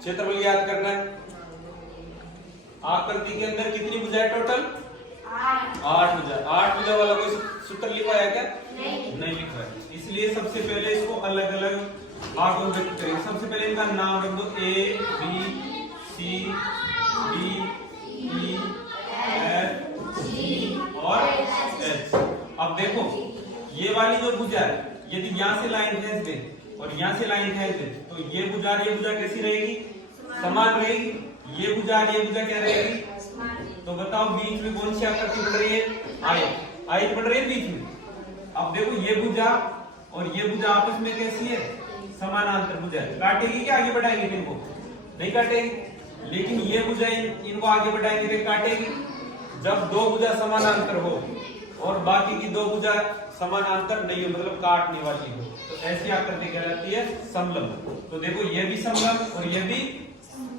क्षेत्रफल याद करना है। आकृति के अंदर कितनी भुजाएं टोटल? 8 भुजा। 8 भुजा वाला कोई सूत्र लिखा है क्या? नहीं लिखा है। इसलिए सबसे पहले इसको अलग अलग भागों में व्यक्त करेंगे। सबसे पहले इनका नाम रख दो, A B C D E F G और एच। अब देखो ये वाली जो भुजा है, यदि यहाँ से लाइन खींच दे और यहाँ से लाइन खींच दे तो ये भुजा कैसी रहेगी? समान रहेगी। ये भुजा क्या रहेगी? तो बताओ बीच में कौन सी आकृति बन रही है? आयत बन रही है बीच में। अब देखो ये भुजा और ये भुजा आपस में कैसी है? समानांतर भुजा। काटेगी क्या आगे बढ़ाएंगे इनको? नहीं काटेगी। लेकिन ये भुजा इनको आगे बढ़ाएंगे तो काटेगी। जब दो भुजा समानांतर हो और बाकी की दो भुजा समानांतर नहीं हो, मतलब काटने वाली हो, तो ऐसी आकृति कहलाती है समलंब। तो देखो ये भी समलंब और ये भी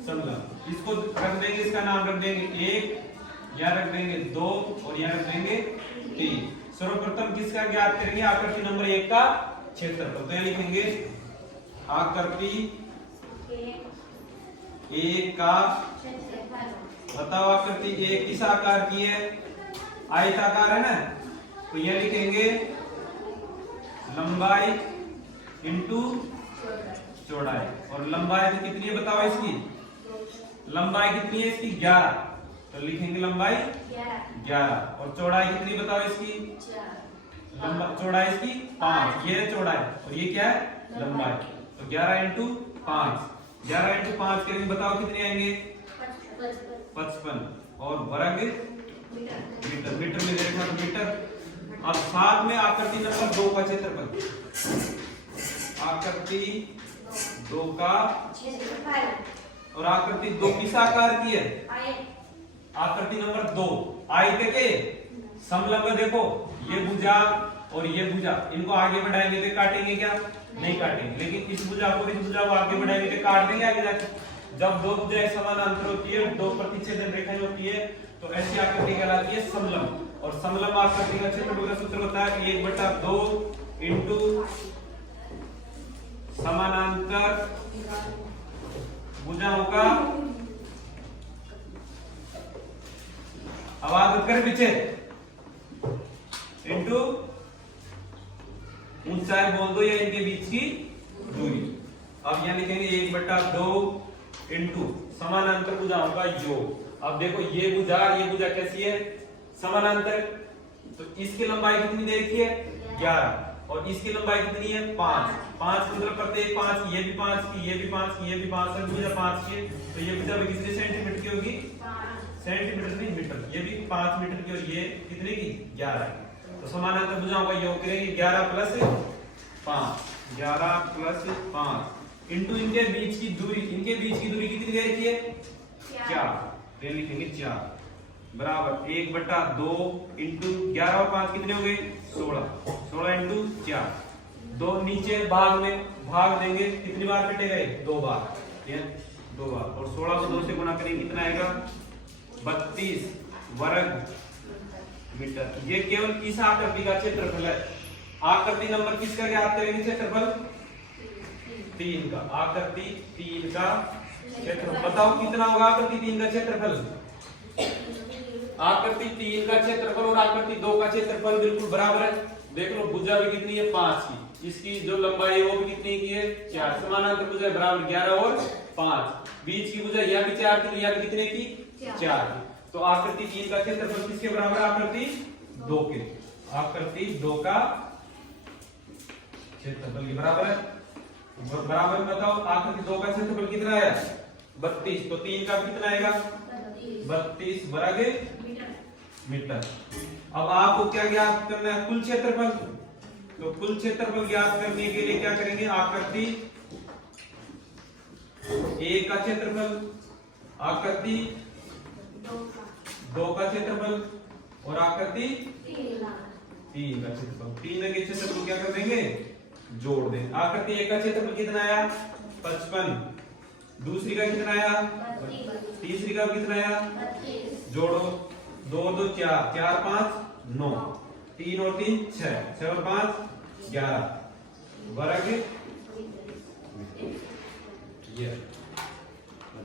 समलंब। इसको रख देंगे, इसका नाम रख देंगे 1, यहाँ रख देंगे 2 और यहाँ रख देंगे 3। सर्वप्रथम किसका ज्ञात करेंगे? आकृति नंबर 1 का क्षेत्रफल। तो यहाँ लिखेंगे आकृति 1 का, बताओ आकृति 1 किस आकार की है? आयताकार है ना। तो यह लिखेंगे लंबाई इंटू चौड़ाई। और लंबाई तो कितनी है बताओ इसकी? लंबाई कितनी है इसकी? 11। तो लिखेंगे लंबाई 11। और चौड़ाई कितनी बताओ इसकी? चौड़ाई इसकी 5। ये चौड़ाई और ये क्या है? लंबाई। तो 11 इंटू 5। 11 इंटू 5 करेंगे, बताओ कितने आएंगे? 55। और वर्ग मीटर। मीटर में देखा तो मीटर। अब साथ में आकृति नंबर 2 का क्षेत्रफल। आकृति 2 का और आकृति 2 किस आकार की है? आकृति नंबर 2 आयत के समलंब। देखो ये भुजा और ये भुजा, इनको आगे बढ़ाएंगे तो काटेंगे क्या? नहीं काटेंगे। लेकिन इस भुजा को आगे बढ़ाएंगे तो काट देंगे आगे जाके। जब दो भुजाएं समानांतर होती है, 2 प्रतिच्छेदन रेखाएं होती है, तो ऐसी आकृति कहलाती है समलंब। और समलंब आकृति का क्षेत्रफल का सूत्र होता है 1/2 इंटू समानांतर भुजाओं का आवाज कर पीछे इंटू ऊंचाई बोल दो या इनके बीच की दूरी। अब यहां लिखेंगे 1/2 इंटू समानांतर भुजाओं का योग। अब देखो ये भुजा कैसी है? समानांतर। तो इसकी लंबाई कितनी दे रखी है? 11। और इसकी लंबाई कितनी है? 5। 5 मतलब प्रत्येक 5 की, ये भी 5 की, ये भी 5 की, ये भी 5 की, भुजा 5 की। तो ये भुजा कितने सेंटीमीटर की होगी? सेंटीमीटर नहीं मीटर। ये भी 5 मीटर की और ये कितने की? 11 की। तो समानांतर भुजाओं का योग करेंगे 11 प्लस 5। 11 प्लस 5 इंटू इनके बीच की दूरी। इनके बीच की दूरी कितनी दे रखी है? 4। तो लिखेंगे 4 बराबर 1/2 इंटू 11 और 5 कितने हो गए? 16। 16 इंटू 4। 2 नीचे भाग में भाग देंगे, कितनी बार कटेगा? 2 बार। 2 बार। और 16 को 2 से गुणा करेंगे, कितना आएगा? 32 वर्ग मीटर। ये केवल इस आकृति का क्षेत्रफल है। आकृति नंबर किसका ज्ञात करेंगे? क्षेत्रफल 3 का। आकृति 3 का क्षेत्रफल बताओ कितना होगा? आकृति 3 का क्षेत्रफल। आकृति 3 का क्षेत्रफल और आकृति 2 का क्षेत्रफल बिल्कुल बराबर है। देख लो भुजा भी कितनी है? 5 की। इसकी जो लंबाई है वो भी कितनी की है? 4। समानांतर भुजा बराबर 11 और 5। बीच की भुजा यह भी 4 की, यह भी कितने की? 4 की। तो आकृति 3 का क्षेत्रफल किसके बराबर है? आकृति 2 के। आकृति 2 का क्षेत्रफल के बराबर है। बराबर बताओ आकृति 2 का क्षेत्रफल कितना है? 32। तो 3 का कितना आएगा? 32 वर्ग मीटर। अब आपको क्या ज्ञात करना है? कुल क्षेत्रफल। तो कुल क्षेत्रफल ज्ञात करने के लिए क्या करेंगे? आकृति 1 का क्षेत्रफल, आकृति 2 का क्षेत्रफल और आकृति 3 का क्षेत्रफल। 3 के क्षेत्रफल क्या कर देंगे? जोड़ दें। आकृति 1 का क्षेत्रफल कितना आया? 55। दूसरी का कितना आया? तीसरी का कितना आया? जोड़ो 2 2 4, 4 5 9, 3 और 3 6, 6 और 5 11 वर्ग ये